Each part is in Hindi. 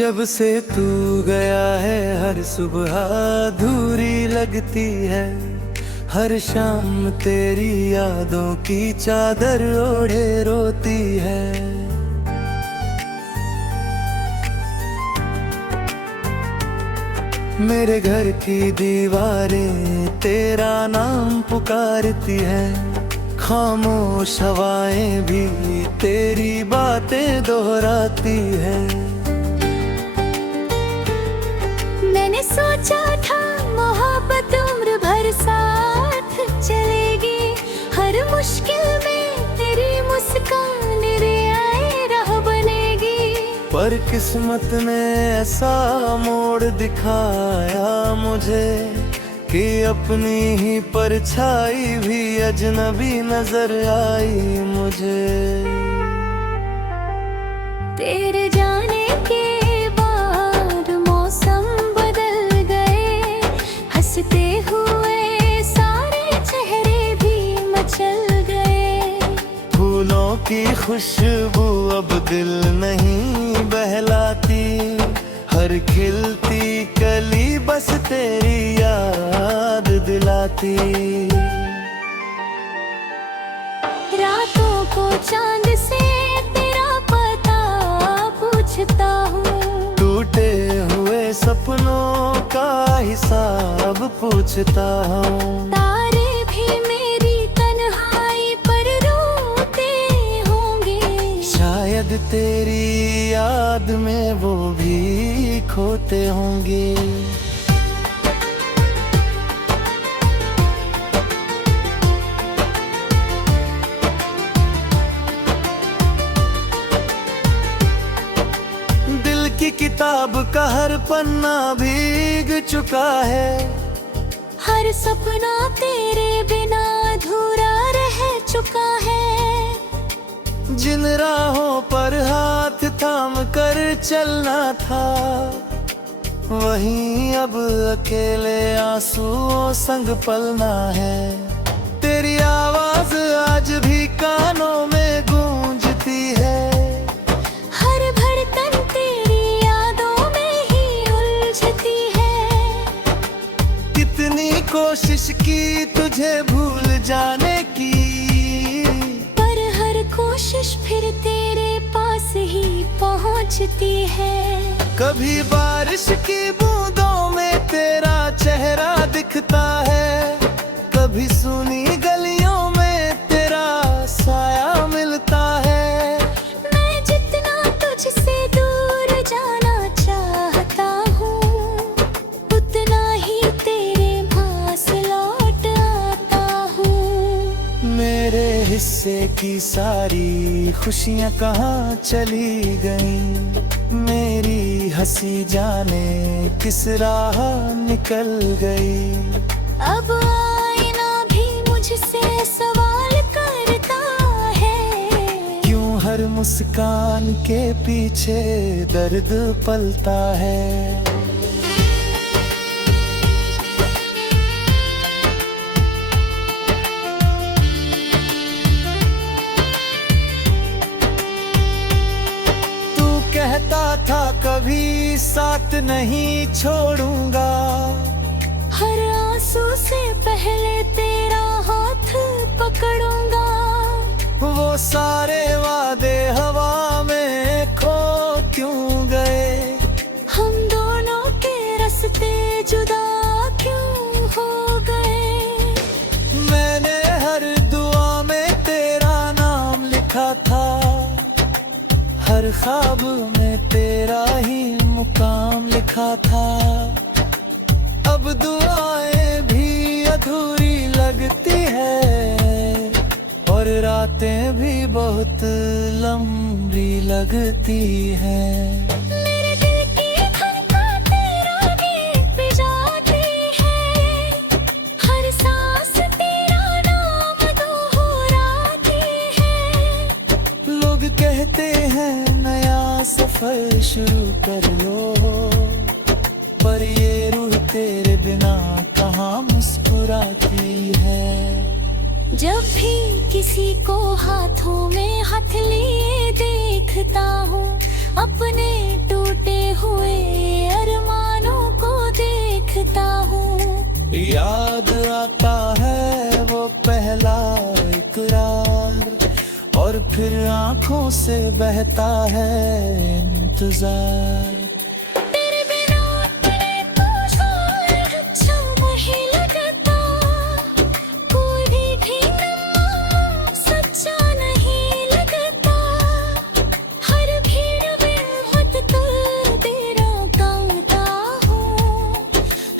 जब से तू गया है हर सुबह अधूरी लगती है। हर शाम तेरी यादों की चादर ओढ़े रोती है। मेरे घर की दीवारें तेरा नाम पुकारती है। खामोश हवाएं भी तेरी बातें दोहराती है। मैंने सोचा था मोहब्बत उम्र भर साथ चलेगी। हर मुश्किल में तेरी मुस्कान रियाए राह बनेगी। पर किस्मत ने ऐसा मोड़ दिखाया मुझे कि अपनी ही परछाई भी अजनबी नजर आई मुझे। तेरे जाने के बाद मौसम बदल गए। हंसते हुए सारे चेहरे भी मचल गए। फूलों की खुशबू अब दिल नहीं बहलाती। हर खिलती कली बस तेरी याद दिलाती। रातों को चांद से तेरा पता पूछता हूँ। टूटे हुए सपनों का हिसाब पूछता हूँ। तारे भी मेरी तन्हाई पर रोते होंगे। शायद तेरी याद में वो भी खोते होंगे। दिल की किताब का हर पन्ना भीग चुका है। हर सपना तेरे बिना अधूरा रह चुका है। जिन राहों पर हाथ थाम कर चलना था, वहीं अब अकेले आंसुओं संग पलना है। तेरी आवाज आज भी कानों में गूंजती है। हर धड़कन तेरी यादों में ही उलझती है। कितनी कोशिश की तुझे भूल जाने की, पर हर कोशिश फिर तेरे पास ही पहुंचती है। कभी बारिश की बूंदों में तेरा चेहरा दिखता है। कभी सुनी गलियों में तेरा साया मिलता है। मैं जितना तुझसे दूर जाना चाहता हूँ, उतना ही तेरे पास लौट आता हूँ। मेरे हिस्से की सारी खुशियाँ कहाँ चली गईं? मेरी हंसी जाने किस राह निकल गई। अब आईना भी मुझसे सवाल करता है, क्यों हर मुस्कान के पीछे दर्द पलता है। कहता था कभी साथ नहीं छोड़ूंगा। हर आंसू से पहले तेरा हाथ पकड़ूंगा। वो सारे वादे हवा में खो क्यों गए? हम दोनों के रास्ते जुदा क्यों हो गए? मैंने हर दुआ में तेरा नाम लिखा था। हर ख्वाब में तेरा ही मुकाम लिखा था। अब दुआएं भी अधूरी लगती है, और रातें भी बहुत लंबी लगती हैं। मेरे दिल की धड़कन तेरा गीत बजाती है। हर सांस तेरा नाम दोहराती है। लोग कहते हैं नया सफर शुरू कर लो, पर ये रूह तेरे बिना कहाँ मुस्कुराती है। जब भी किसी को हाथों में हाथ लिए देखता हूँ, अपने टूटे हुए अरमानों को देखता हूँ। याद आता है वो पहला इकरार, और फिर आंखों से बहता है इंतजार। तेरे बिना तेरे तो शायद अच्छा नहीं लगता, कोई भी ठिकाना सच्चा नहीं लगता। हर भीड़ में बहुत तेरा कांता हूँ,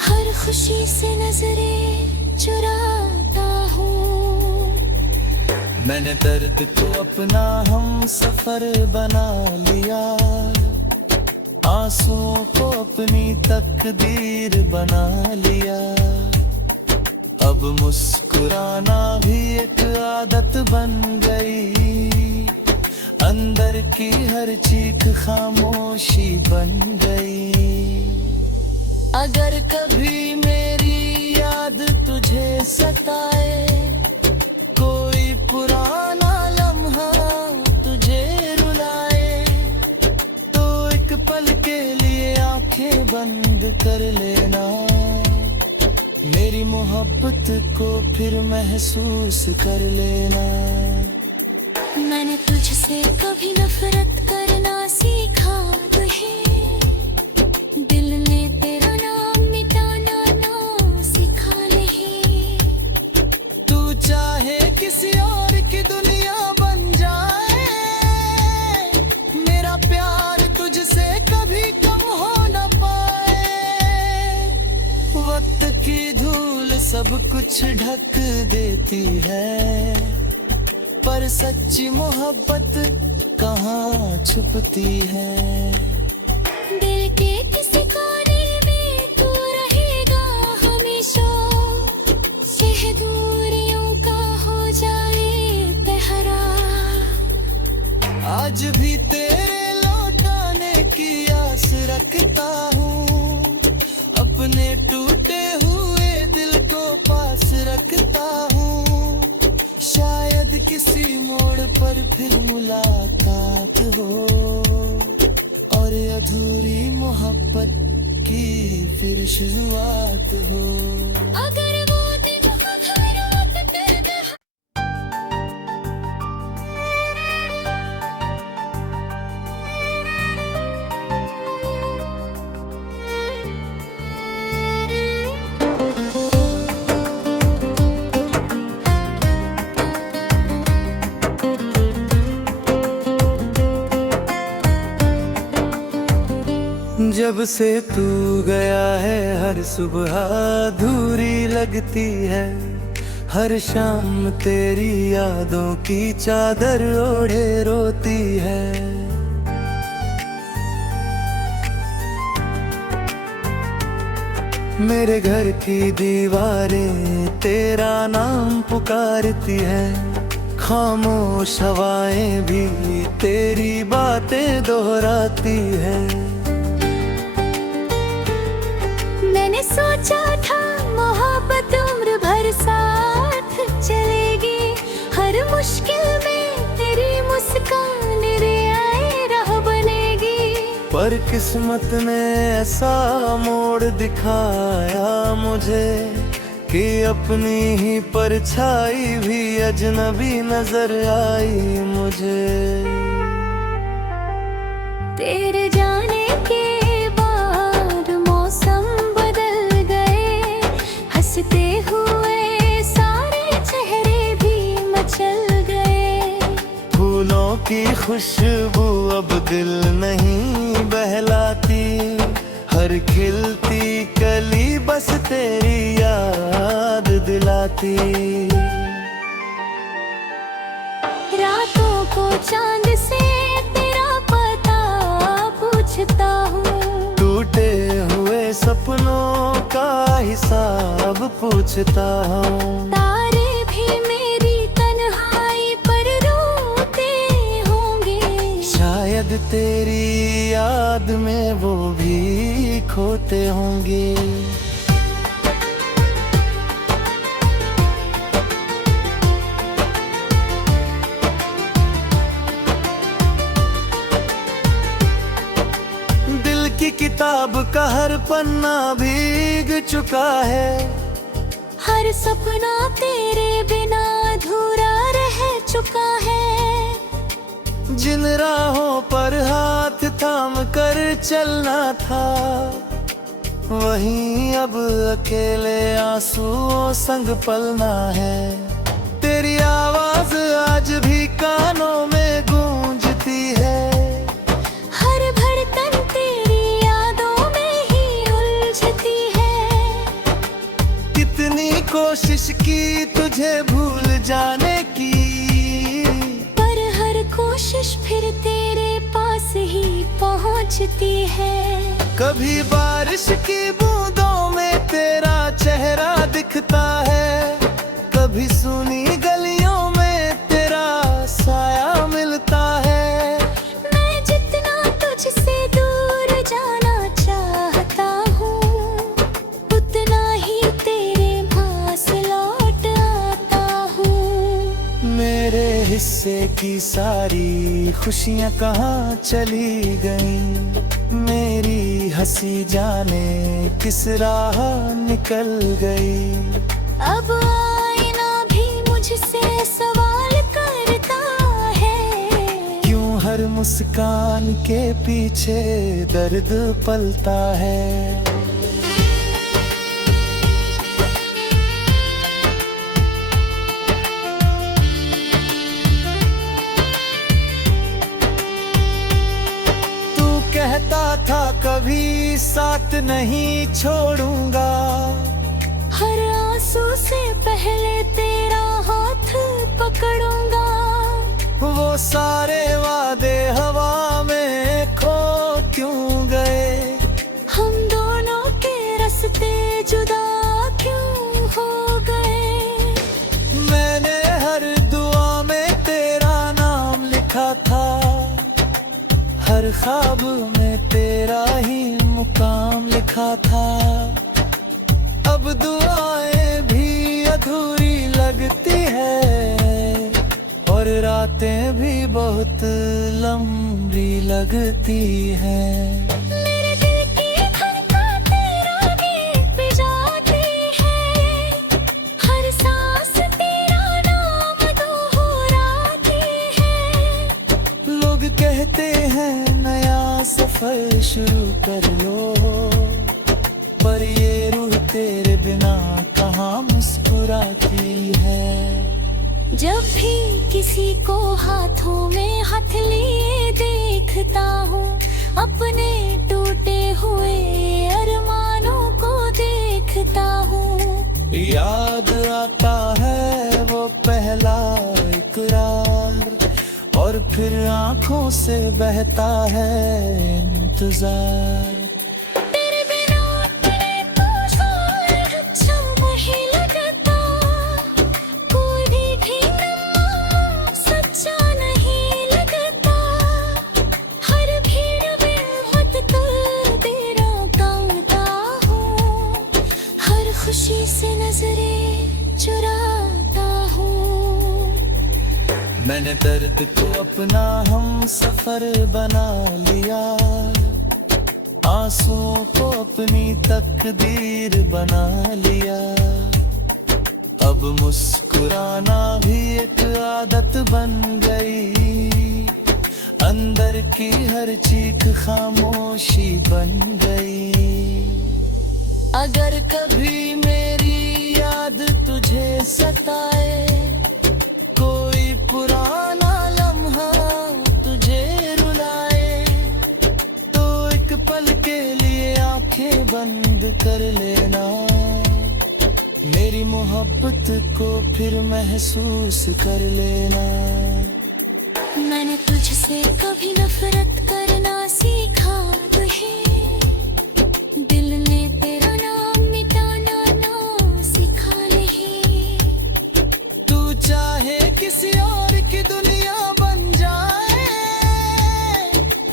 हर खुशी से नजरें चुराता हूँ। मैंने दर्द को अपना हम सफर बना लिया, आंसुओं को अपनी तकदीर बना लिया। अब मुस्कुराना भी एक आदत बन गई, अंदर की हर चीख खामोशी बन गई। अगर कभी मेरी याद तुझे सताए, कोई पुराना लम्हा तुझे रुलाए, तो एक पल के लिए आंखें बंद कर लेना, मेरी मोहब्बत को फिर महसूस कर लेना। मैंने तुझसे कभी नफरत करना सीखा नहीं, दिल ने तेरा नाम मिटाना ना सीखा नहीं। तू चाहे किसी और की दुनिया बन जाए, मेरा प्यार तुझसे कभी कम हो न पाए। वक्त की धूल सब कुछ ढक देती है, पर सच्ची मोहब्बत कहाँ छुपती है। दिल के किसी कोने में तू रहेगा हमेशा, यह दूरियों का हो जाए पहरा। आज भी तेरे लौटाने की आस रखता हूँ, अपने टूटे हुए दिल को पास रखता हूँ। शायद किसी मोड़ पर फिर मुलाकात हो, और अधूरी मोहब्बत की फिर शुरुआत हो। अगर वो दिन खबर वक्त तेरे जब से तू गया है हर सुबह अधूरी लगती है, हर शाम तेरी यादों की चादर ओढ़े रोती है। मेरे घर की दीवारें तेरा नाम पुकारती है, खामोश हवाएं भी तेरी बातें दोहराती है। मैंने सोचा था मोहब्बत उम्र भर साथ चलेगी, हर मुश्किल में तेरी मुस्कान रियाए राह बनेगी। पर किस्मत ने ऐसा मोड़ दिखाया मुझे, कि अपनी ही परछाई भी अजनबी नजर आई मुझे। तेरे जाने के बाद मौसम बदल गए, हंसते हुए सारे चेहरे भी मचल गए। फूलों की खुशबू अब दिल नहीं बहलाती, हर खिलती कली बस तेरी याद दिलाती। रातों को चांद से तेरा पता पूछता हूँ, टूटे हुए सपनों का हिसाब पूछता हूँ। तारे भी मेरी तन्हाई पर रोते होंगे, शायद तेरी याद में वो भी खोते होंगे। ख्वाब का हर पन्ना भीग चुका है। हर सपना तेरे बिना अधूरा रह चुका है। जिन राहों पर हाथ थाम कर चलना था, वहीं अब अकेले आंसुओं संग पलना है। तेरी आवाज आज भी कानों में गूंजती है। हर धड़कन तेरी यादों में ही उलझती है। कितनी कोशिश की तुझे भूल जाने की, पर हर कोशिश फिर तेरे पास ही पहुंचती है। कभी बारिश की बूंदों में तेरा चेहरा दिखता है, कभी सुनी गलियों में तेरा साया मिलता है। मैं जितना तुझसे दूर जाना चाहता हूँ, उतना ही तेरे पास लौट आता हूँ। मेरे हिस्से की सारी खुशियाँ कहाँ चली गईं, मेरी हंसी जाने किस राह निकल गई। अब आईना भी मुझसे सवाल करता है, क्यों हर मुस्कान के पीछे दर्द पलता है। कहता था कभी साथ नहीं छोड़ूंगा, हर आंसू से पहले तेरा हाथ पकड़ूंगा। वो सारे वादे हवा में खो क्यों गए, हम दोनों के रास्ते जुदा क्यों हो गए। मैंने हर दुआ में तेरा नाम लिखा था, हर ख्वाब में तेरा ही मुकाम लिखा था। अब दुआएं भी अधूरी लगती है, और रातें भी बहुत लंबी लगती हैं। मेरे दिल की धड़कन तेरा गीत बजाती है, हर सांस तेरा नाम दोहराती है। लोग कहते हैं नया सफर शुरू कर लो, पर ये रूह तेरे बिना कहाँ मुस्कुराती है। जब भी किसी को हाथों में हाथ लिए देखता हूँ, अपने टूटे हुए अरमानों को देखता हूँ। याद आता है वो पहला इकरार, और फिर आंखों से बहता है इंतजार। तेरे बिना तेरे तो शायद अच्छा नहीं लगता, कोई भी ढींगा सच्चा नहीं लगता। हर भीड़ में बहुत तेरा कांता हूँ, हर खुशी से नजरें चुराता हूँ। मैंने दर्द को अपना हम सफर बना लिया, आंसुओं को अपनी तकदीर बना लिया। अब मुस्कुराना भी एक आदत बन गई, अंदर की हर चीख खामोशी बन गई। अगर कभी मेरी याद तुझे सताए, कोई पुराना लम्हा तुझे रुलाए, तो एक पल के लिए आंखें बंद कर लेना, मेरी मोहब्बत को फिर महसूस कर लेना। मैंने तुझसे कभी नफरत करना सीखा तुझे, दिल ने तेरा नाम मिटाना ना सिखा नहीं। तू चाहे किसी और की दुनिया बन जाए,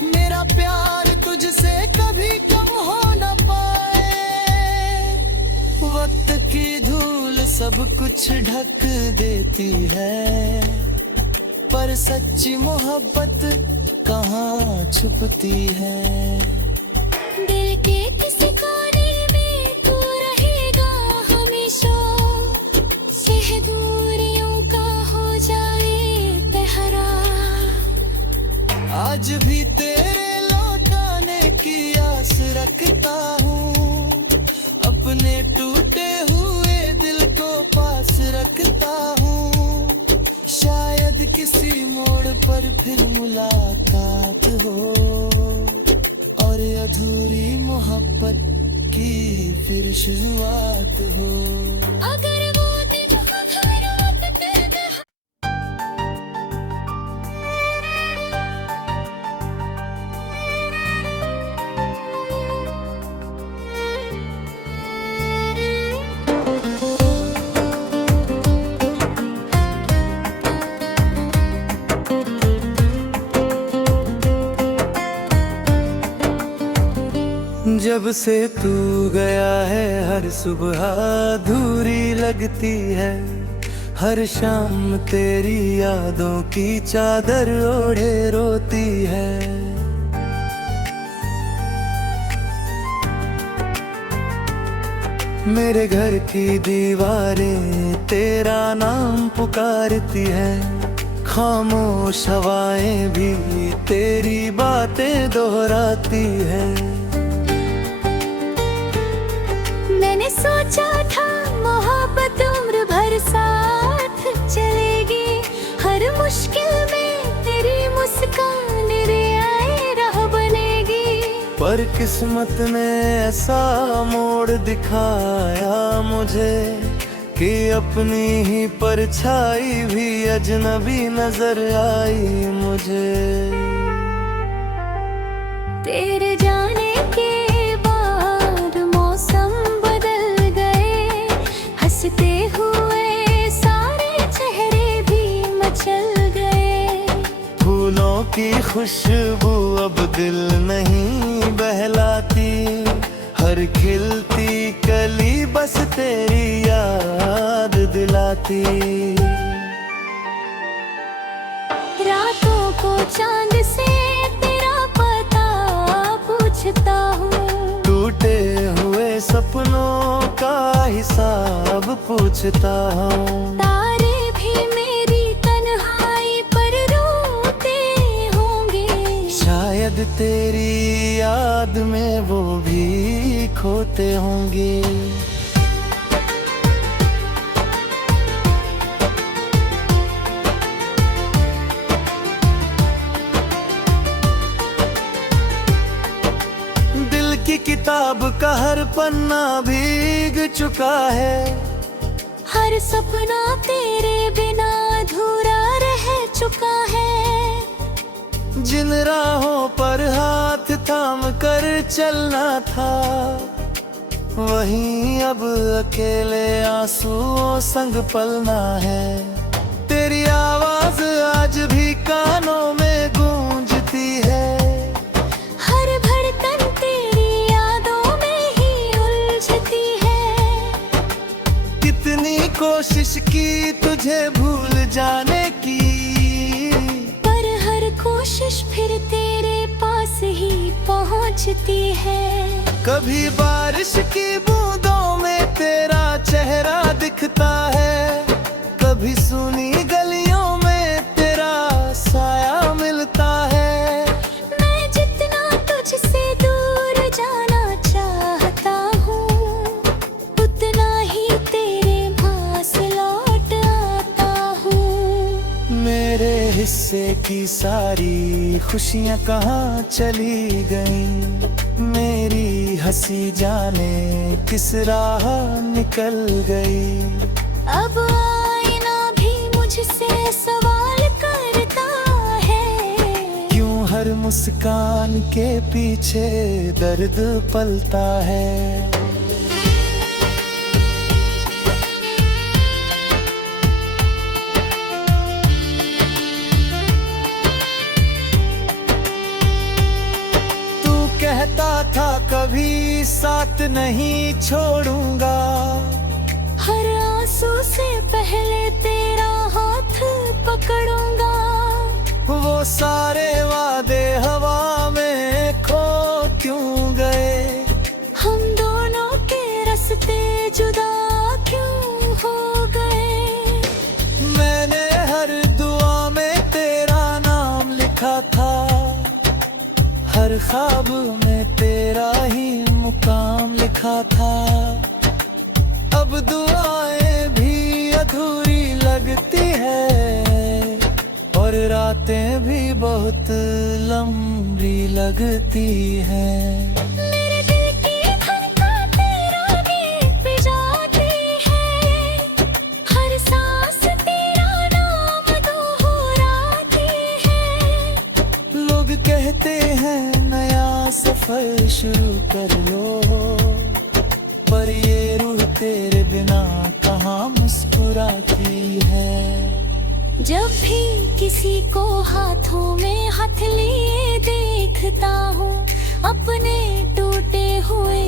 मेरा प्यार तुझसे कभी कम हो न पाए। वक्त की धूल सब कुछ ढक देती है, पर सच्ची मोहब्बत कहाँ छुपती है। दिल के किसी कोने में तू रहेगा हमेशा, यह दूरियों का हो जाए पहरा। आज भी तेरे लौटाने की आस रखता हूँ, अपने टूटे हुए दिल को पास रखता हूँ। शायद किसी मोड़ पर फिर मुलाकात हो, और अधूरी मोहब्बत की फिर शुरुआत हो। अगर वो दिन हर वक्त में जब से तू गया है हर सुबह अधूरी लगती है, हर शाम तेरी यादों की चादर ओढ़े रोती है। मेरे घर की दीवारें तेरा नाम पुकारती है, खामोश हवाएं भी तेरी बातें दोहराती है। मैंने सोचा था मोहब्बत उम्र भर साथ चलेगी, हर मुश्किल में तेरी मुस्कान रियाए राह बनेगी। पर किस्मत ने ऐसा मोड़ दिखाया मुझे कि अपनी ही परछाई भी अजनबी नजर आई मुझे। तेरे जाने के बाद मौसम बदल गए, हंसते हुए सारे चेहरे भी मचल गए। फूलों की खुशबू अब दिल नहीं बहलाती, हर खिलती कली बस तेरी याद दिलाती। रातों को चांद से तेरा पता पूछता हूँ, टूटे हुए सपनों का हिसाब पूछता हूँ। तारे भी मेरी तन्हाई पर रोते होंगे, शायद तेरी याद में वो भी खोते होंगे। दिल की किताब का हर पन्ना भीग चुका है, हर सपना तेरे बिना अधूरा रह चुका है। जिन राहों पर हाथ थाम कर चलना था, वहीं अब अकेले आंसुओं संग पलना है। तेरी आवाज आज भी कानों में गूंजती है, हर धड़कन तेरी यादों में ही उलझती है। कितनी कोशिश की तुझे भूल जाने की, पर हर कोशिश फिर तेरे पास ही पहुंचती है। कभी बारिश की बूंदों में तेरा चेहरा दिखता है, कभी सुनी गलियों में तेरा साया मिलता है। मैं जितना तुझसे दूर जाना चाहता हूँ, उतना ही तेरे पास लौट आता हूँ। मेरे हिस्से की सारी खुशियाँ कहाँ चली गईं, मेरी हंसी जाने किस राह निकल गई। अब आईना भी मुझसे सवाल करता है, क्यों हर मुस्कान के पीछे दर्द पलता है। कहता था कभी साथ नहीं छोड़ूंगा, हर आंसू से पहले तेरा हाथ पकड़ूंगा। वो सारे वादे हवा में खो क्यों गए, लिखा था, हर ख्वाब में तेरा ही मुकाम लिखा था। अब दुआएं भी अधूरी लगती है और रातें भी बहुत लंबी लगती हैं। मेरे दिल की धड़कन तेरा गीत बजाती है, हर सांस तेरा नाम दोहराती है। लोग कहते हैं नया सफर शुरू कर लो, पर ये रूह तेरे बिना कहाँ मुस्कुराती है। जब भी किसी को हाथों में हाथ लिए देखता हूँ, अपने टूटे हुए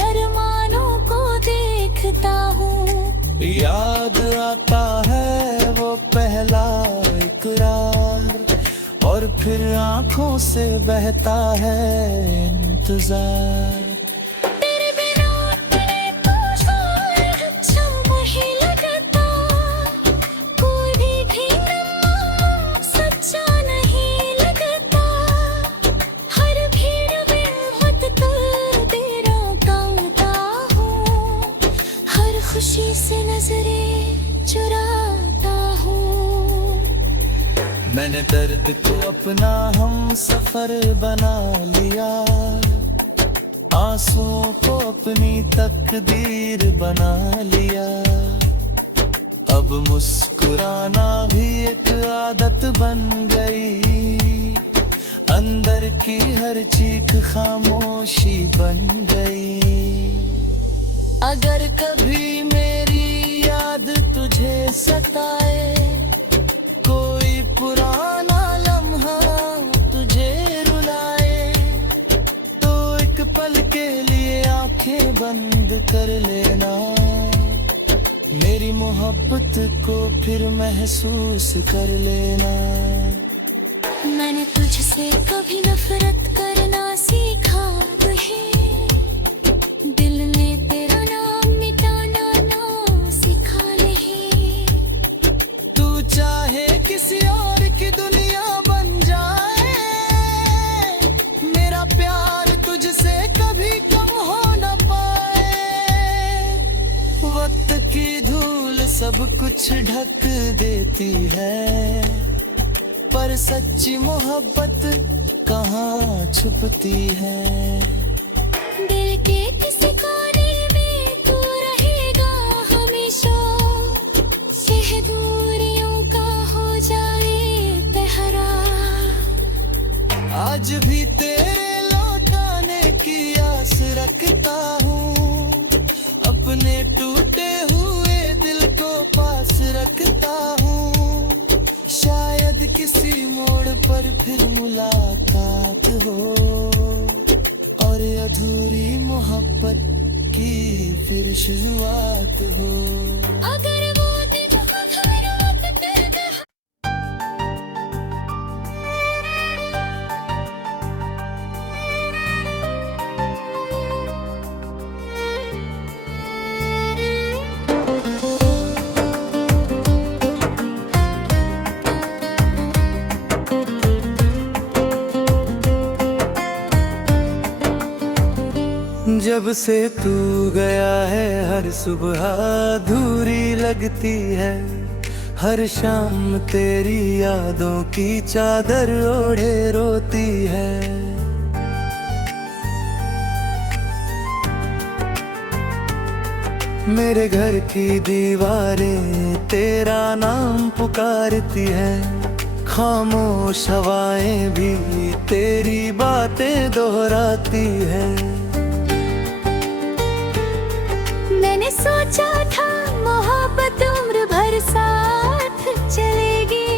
अरमानों को देखता हूँ। याद आता है वो पहला इकरार, और फिर आंखों से बहता है इंतजार। तेरे बिना तेरे तो शायद अच्छा नहीं लगता, कोई भी ढींगा सच्चा नहीं लगता। हर भीड़ में मत कर तेरा गाता हूँ, हर खुशी से नजरें चुराता हूँ। मैंने दर्द को अपना हम सफर बना लिया, आंसुओं को अपनी तकदीर बना लिया। अब मुस्कुराना भी एक आदत बन गई, अंदर की हर चीख खामोशी बन गई। अगर कभी मेरी याद तुझे सताए, कोई पुराना लम्हा तुझे रुलाए, तो एक पल के लिए आंखें बंद कर लेना, मेरी मोहब्बत को फिर महसूस कर लेना। मैंने तुझसे कभी नफरत करना सीखा नहीं, दिल ने तेरा नाम मिटाना ना सीखा नहीं। तू चाहे किसी और की दुनिया बन जाए, मेरा प्यार तुझसे कभी कम हो न पाए। वक्त की धूल सब कुछ ढक देती है, पर सच्ची मोहब्बत कहाँ छुपती है। दिल के किसी कोने में तू रहेगा हमेशा, यह दूरियों का हो जाए पहरा। आज भी तेरे लौटाने की आस रखता हूँ, अपने टूटे हुए दिल को पास रखता हूँ। शायद किसी मोड़ पर फिर मुलाकात हो, और अधूरी मोहब्बत की फिर शुरुआत हो। अगर वो दिन हर वक्त तेरे जब से तू गया है हर सुबह अधूरी लगती है, हर शाम तेरी यादों की चादर ओढ़े रोती है। मेरे घर की दीवारें तेरा नाम पुकारती है, खामोश हवाएं भी तेरी बातें दोहराती है। मैंने सोचा था मोहब्बत उम्र भर साथ चलेगी,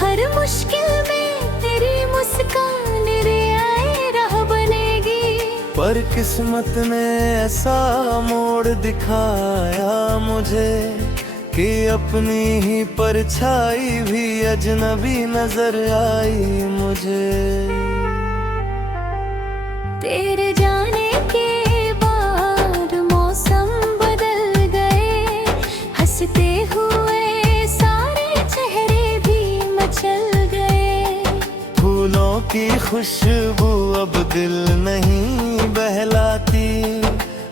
हर मुश्किल में तेरी मुस्कान रियाए राह बनेगी। पर किस्मत ने ऐसा मोड़ दिखाया मुझे, कि अपनी ही परछाई भी अजनबी नजर आई मुझे। तेरे जाने के बाद मौसम बदल गए, हंसते हुए सारे चेहरे भी मचल गए। फूल की खुशबू अब दिल नहीं बहलाती,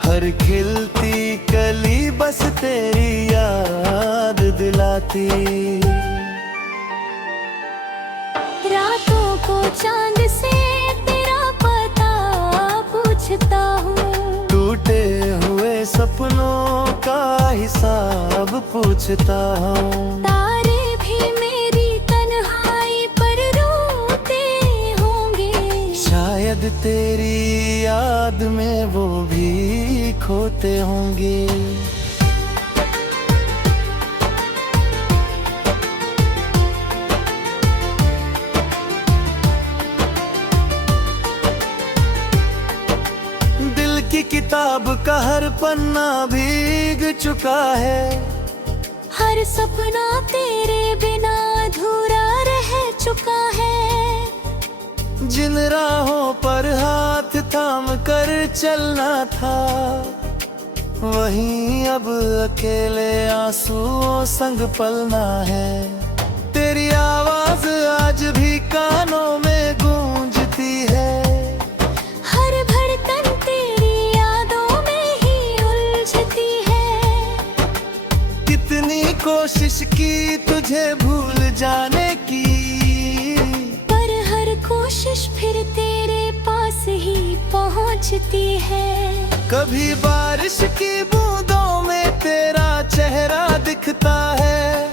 हर खिलती कली बस तेरी याद दिलाती। रातों को चांद से तेरा पता पूछता हूँ, टूटे हुए सपनों का हिसाब पूछता हूँ। तारे भी मेरी तन्हाई पर रोते होंगे, शायद तेरी याद में वो भी खोते होंगे। दिल की किताब का हर पन्ना भीग चुका है, हर सपना तेरे बिना अधूरा रह चुका है। जिन राहों पर हाथ थाम कर चलना था, वहीं अब अकेले आंसुओं संग पलना है। तेरी आवाज आज भी कानों में गूंजती है, हर धड़कन तेरी यादों में ही उलझती है। कितनी कोशिश की तुझे भूल जाने की, पर हर कोशिश फिर तेरे पास ही पहुंचती है। कभी बारिश की बूंदों में तेरा चेहरा दिखता है,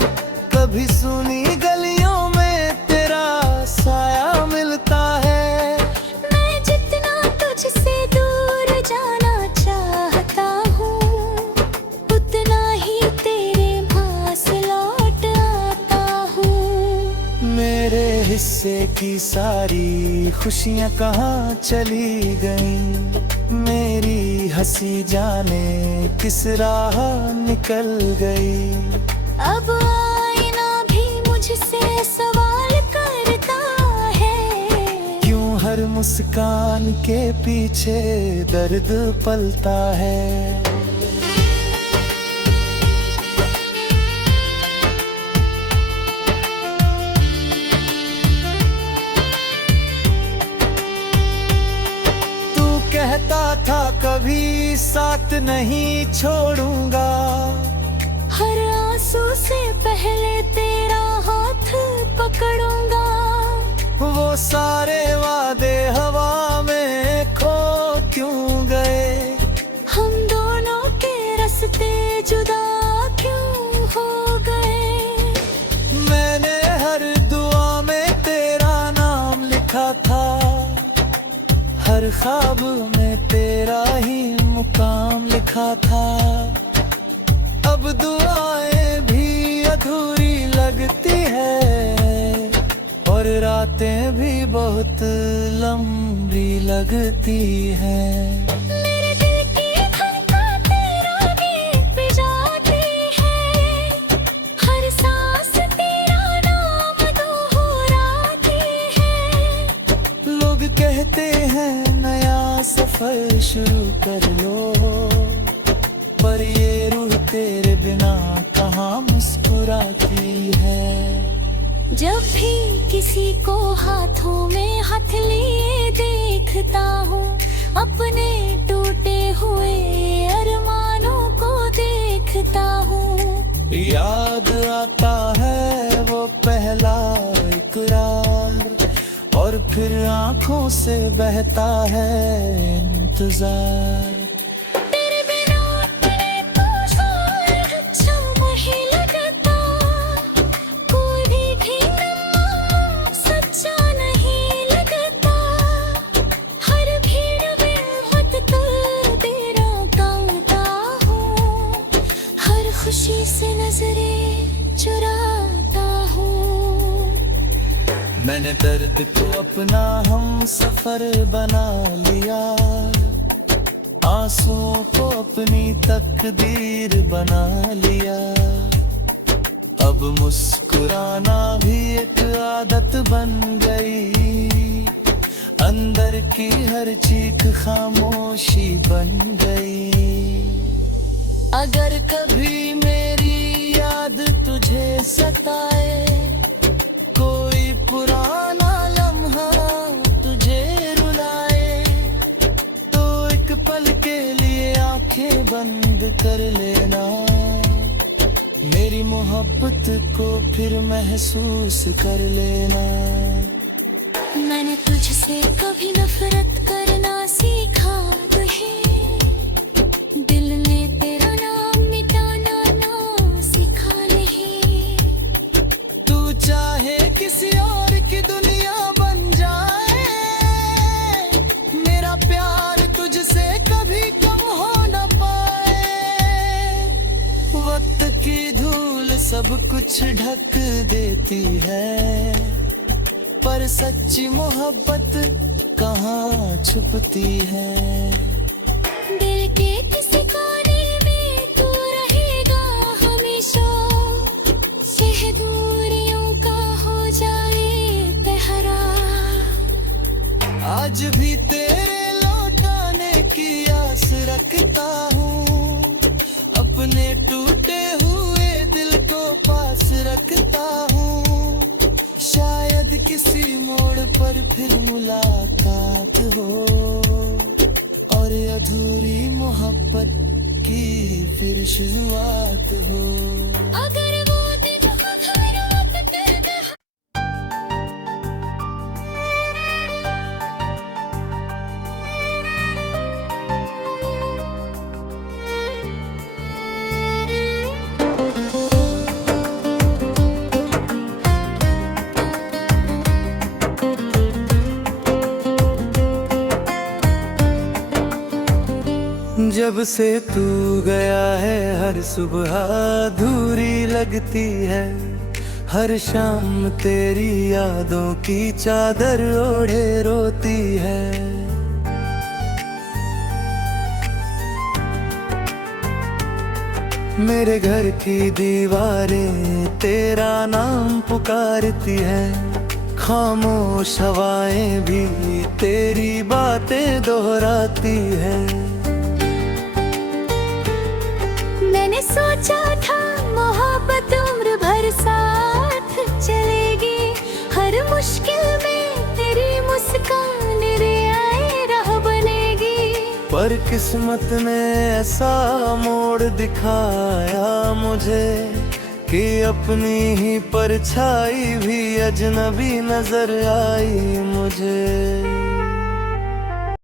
कभी सुनी गलियों में तेरा साया मिलता है। मैं जितना तुझसे दूर जाना चाहता हूँ, उतना ही तेरे पास लौट आता हूँ। मेरे हिस्से की सारी खुशियाँ कहाँ चली गईं, मेरी हंसी जाने किस राह निकल गई। अब आईना भी मुझसे सवाल करता है, क्यों हर मुस्कान के पीछे दर्द पलता है। कहता था कभी साथ नहीं छोड़ूंगा, हर आंसू से पहले तेरा हाथ पकड़ूंगा। वो सारे वादे हवा में खो क्यों गए, हम दोनों के रास्ते जुदा क्यों हो गए। मैंने हर दुआ में तेरा नाम लिखा था, हर ख्वाब में तेरा ही मुकाम लिखा था। अब दुआएं भी अधूरी लगती है, और रातें भी बहुत लंबी लगती हैं। मेरे दिल की धड़कन तेरा गीत बजाती है, हर सांस तेरा नाम दोहराती है। लोग कहते हैं नया सफर शुरू कर लो, पर ये रूह तेरे बिना कहाँ मुस्कुराती है। जब भी किसी को हाथों में हाथ लिए देखता हूँ, अपने टूटे हुए अरमानों को देखता हूँ। याद आता है वो पहला इकरार, और फिर आंखों से बहता है इंतजार। तेरे बिना तेरे तो शायद अच्छा नहीं लगता, कोई भी ढींगा सच्चा नहीं लगता। हर भीड़ में बहुत तेरा कांगता हूँ, हर खुशी से नजरें चुराता हूँ। मैंने दर्द को अपना हम सफर बना लिया, आंसुओं को अपनी तकदीर बना लिया। अब मुस्कुराना भी एक आदत बन गई, अंदर की हर चीख खामोशी बन गई। अगर कभी मेरी याद तुझे सताए, कोई पुराना लम्हा कर लेना, मेरी मोहब्बत को फिर महसूस कर लेना। मैंने तुझसे कभी नफरत करना सीखा नहीं, दिल ने तेरा नाम मिटाना ना सीखा नहीं। तू चाहे किसी और की दुनिया बन जाए, मेरा प्यार तुझसे कभी कम हो न पाए। वक्त की धूल सब कुछ ढक देती है, पर सच्ची मोहब्बत कहाँ छुपती है। दिल के किसी कोने में तू रहेगा हमेशा, शह दूरियों का हो जाए पहरा। आज भी तेरे लौटाने की आस रखता हूँ, अपने टूटे हुए दिल को पास रखता हूँ। शायद किसी मोड़ पर फिर मुलाकात हो, और अधूरी मोहब्बत की फिर शुरुआत हो। अगर वो दिन हर वक्त तेरे जब से तू गया है हर सुबह अधूरी लगती है, हर शाम तेरी यादों की चादर ओढ़े रोती है। मेरे घर की दीवारें तेरा नाम पुकारती है, खामोश हवाएं भी तेरी बातें दोहराती है। मैंने सोचा था मोहब्बत उम्र भर साथ चलेगी, हर मुश्किल में तेरी मुस्कान रियाए राह बनेगी। पर किस्मत ने ऐसा मोड़ दिखाया मुझे, कि अपनी ही परछाई भी अजनबी नजर आई मुझे।